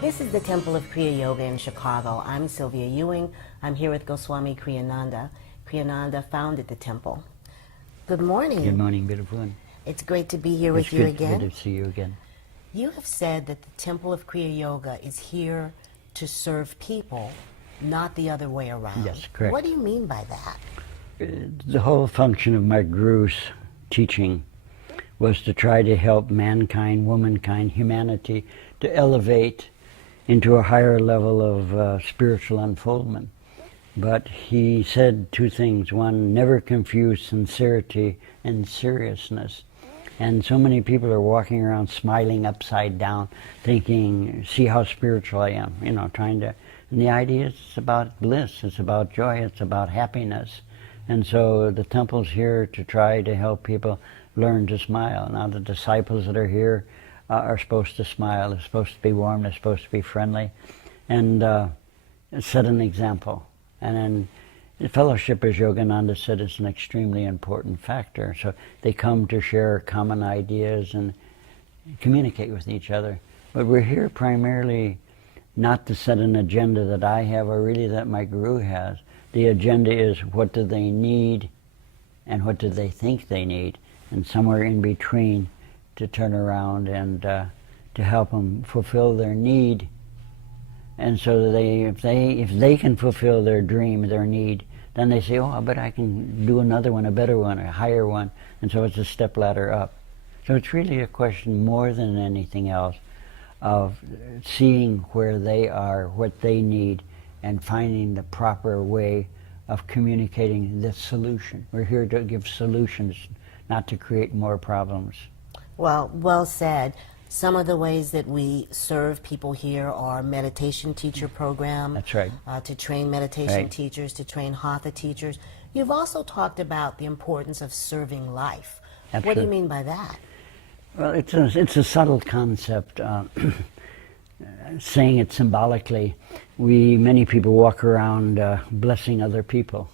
This is the Temple of Kriya Yoga in Chicago. I'm Sylvia Ewing. I'm here with Goswami Kriyananda. Kriyananda founded the temple. Good morning. Good morning, beautiful one. It's great to be here with you again. Good to see you again. You have said that the Temple of Kriya Yoga is here to serve people, not the other way around. Yes, correct. What do you mean by that? The whole function of my guru's teaching was to try to help mankind, womankind, humanity to elevate into a higher level of spiritual unfoldment. But he said two things. One, never confuse sincerity and seriousness. And so many people are walking around smiling upside down, thinking, see how spiritual I am, trying to... And the idea is it's about bliss, it's about joy, it's about happiness. And so the temple's here to try to help people learn to smile. Now the disciples that are here are supposed to smile, they're supposed to be warm, they're supposed to be friendly, and set an example. And then the fellowship, as Yogananda said, is an extremely important factor. So they come to share common ideas and communicate with each other. But we're here primarily not to set an agenda that I have or really that my guru has. The agenda is what do they need and what do they think they need, and somewhere in between to turn around and to help them fulfill their need. And so that if they can fulfill their dream, their need, then they say, oh, I bet I can do another one, a better one, a higher one. And so it's a step ladder up. So it's really a question more than anything else of seeing where they are, what they need, and finding the proper way of communicating the solution. We're here to give solutions, not to create more problems. Well said. Some of the ways that we serve people here are meditation teacher program. That's right. To train meditation teachers, to train hatha teachers. You've also talked about the importance of serving life. Absolutely. What do you mean by that? Well, it's a subtle concept. Saying it symbolically, many people walk around blessing other people,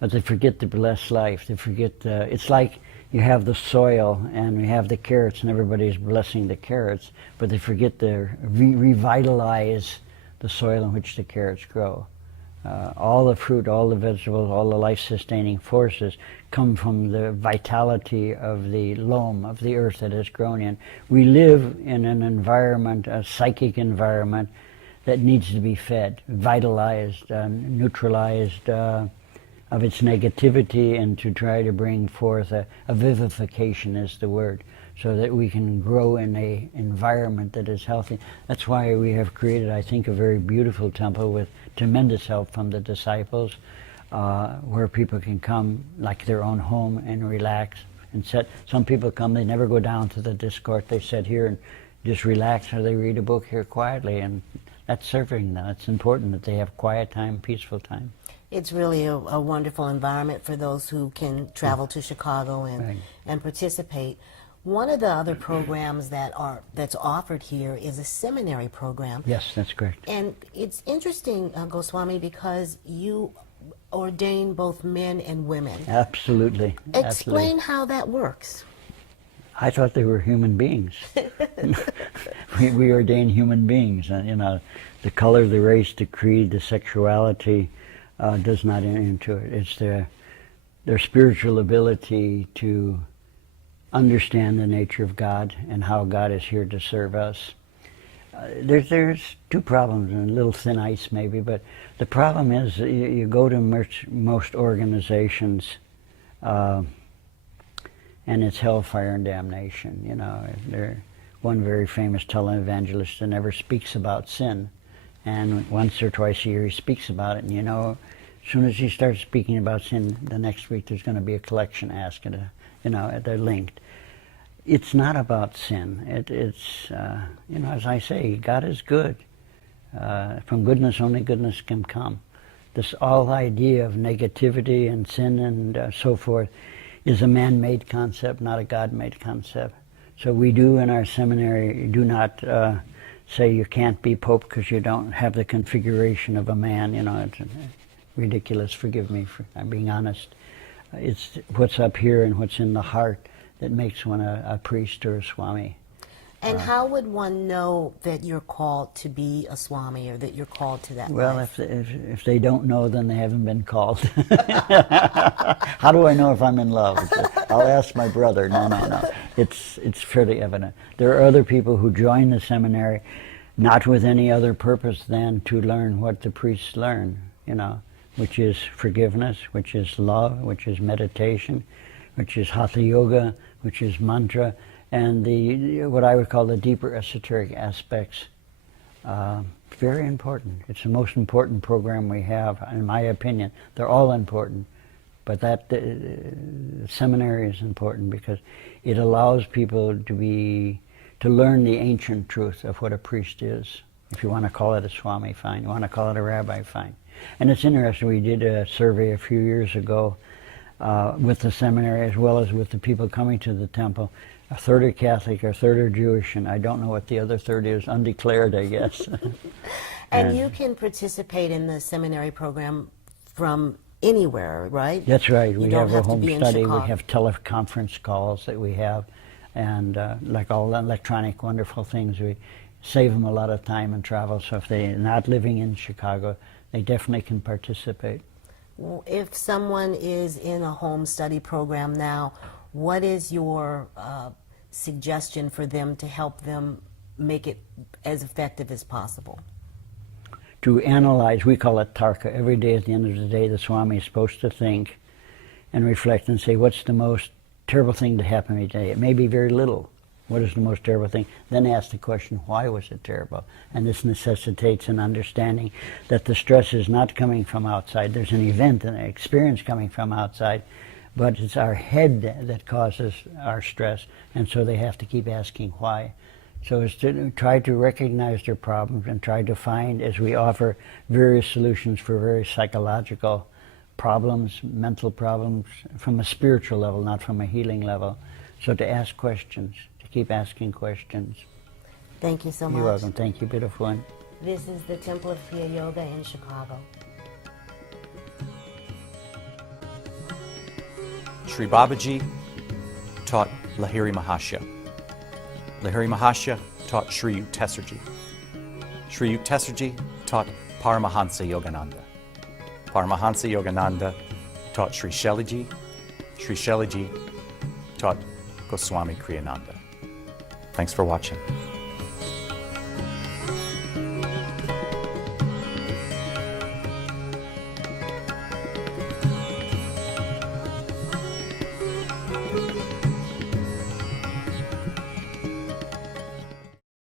but they forget to bless life. They forget, it's like you have the soil and we have the carrots and everybody's blessing the carrots, but they forget to revitalize the soil in which the carrots grow. All the fruit, all the vegetables, all the life-sustaining forces come from the vitality of the loam, of the earth that has grown in. We live in an environment, a psychic environment, that needs to be fed, vitalized, neutralized of its negativity, and to try to bring forth a vivification is the word, so that we can grow in an environment that is healthy. That's why we have created, I think, a very beautiful temple with tremendous help from the disciples, where people can come like their own home and relax and sit. Some people come, they never go down to the discourse, they sit here and just relax, or they read a book here quietly, and that's serving them. It's important that they have quiet time, peaceful time. It's really a wonderful environment for those who can travel to Chicago and participate. One of the other programs that's offered here is a seminary program. Yes, that's correct. And it's interesting, Goswami, because you ordain both men and women. Absolutely. Explain how that works. I thought they were human beings. we ordain human beings. The color, the race, the creed, the sexuality does not enter into it. It's their spiritual ability to understand the nature of God and how God is here to serve us. There's two problems, and a little thin ice maybe, but the problem is you go to most organizations and it's hellfire and damnation. There's one very famous televangelist that never speaks about sin, and once or twice a year he speaks about it, and as soon as he starts speaking about sin, the next week there's going to be a collection ask, they're linked. It's not about sin. It's as I say, God is good. From goodness only goodness can come. This all idea of negativity and sin and so forth is a man-made concept, not a God-made concept. So we do in our seminary do not say you can't be Pope because you don't have the configuration of a man. It's ridiculous. Forgive me for being honest. It's what's up here and what's in the heart that makes one a priest or a swami. And how would one know that you're called to be a Swami or that you're called to that Well, life? if they don't know, then they haven't been called. How do I know if I'm in love? I'll ask my brother. No. It's fairly evident. There are other people who join the seminary not with any other purpose than to learn what the priests learn, which is forgiveness, which is love, which is meditation, which is hatha yoga, which is mantra, and what I would call the deeper esoteric aspects. Very important. It's the most important program we have, in my opinion. They're all important, but that seminary is important because it allows people to learn the ancient truth of what a priest is. If you want to call it a Swami, fine. You want to call it a rabbi, fine. And it's interesting, we did a survey a few years ago with the seminary as well as with the people coming to the temple. A third are Catholic, a third are Jewish, and I don't know what the other third is, undeclared, I guess. And you can participate in the seminary program from anywhere, right? That's right. We have a have to home be in study, we Chicago. have teleconference calls that we have, and like all the electronic wonderful things, we save them a lot of time and travel, so if they're not living in Chicago, they definitely can participate. If someone is in a home study program now, what is your suggestion for them to help them make it as effective as possible? To analyze, we call it tarka. Every day at the end of the day, the Swami is supposed to think and reflect and say, what's the most terrible thing to happen to me today? It may be very little. What is the most terrible thing? Then ask the question, why was it terrible? And this necessitates an understanding that the stress is not coming from outside. There's an event, an experience coming from outside, but it's our head that causes our stress, and so they have to keep asking why. So it's to try to recognize their problems and try to find, as we offer various solutions for various psychological problems, mental problems, from a spiritual level, not from a healing level. So to ask questions, to keep asking questions. Thank you so much. You're welcome. Thank you, beautiful one. This is the Temple of Kriya Yoga in Chicago. Sri Babaji taught Lahiri Mahasya. Lahiri Mahasya taught Sri Yukteswarji. Sri Yukteswarji taught Paramahansa Yogananda. Paramahansa Yogananda taught Sri Sheliji. Sri Sheliji taught Goswami Kriyananda. Thanks for watching.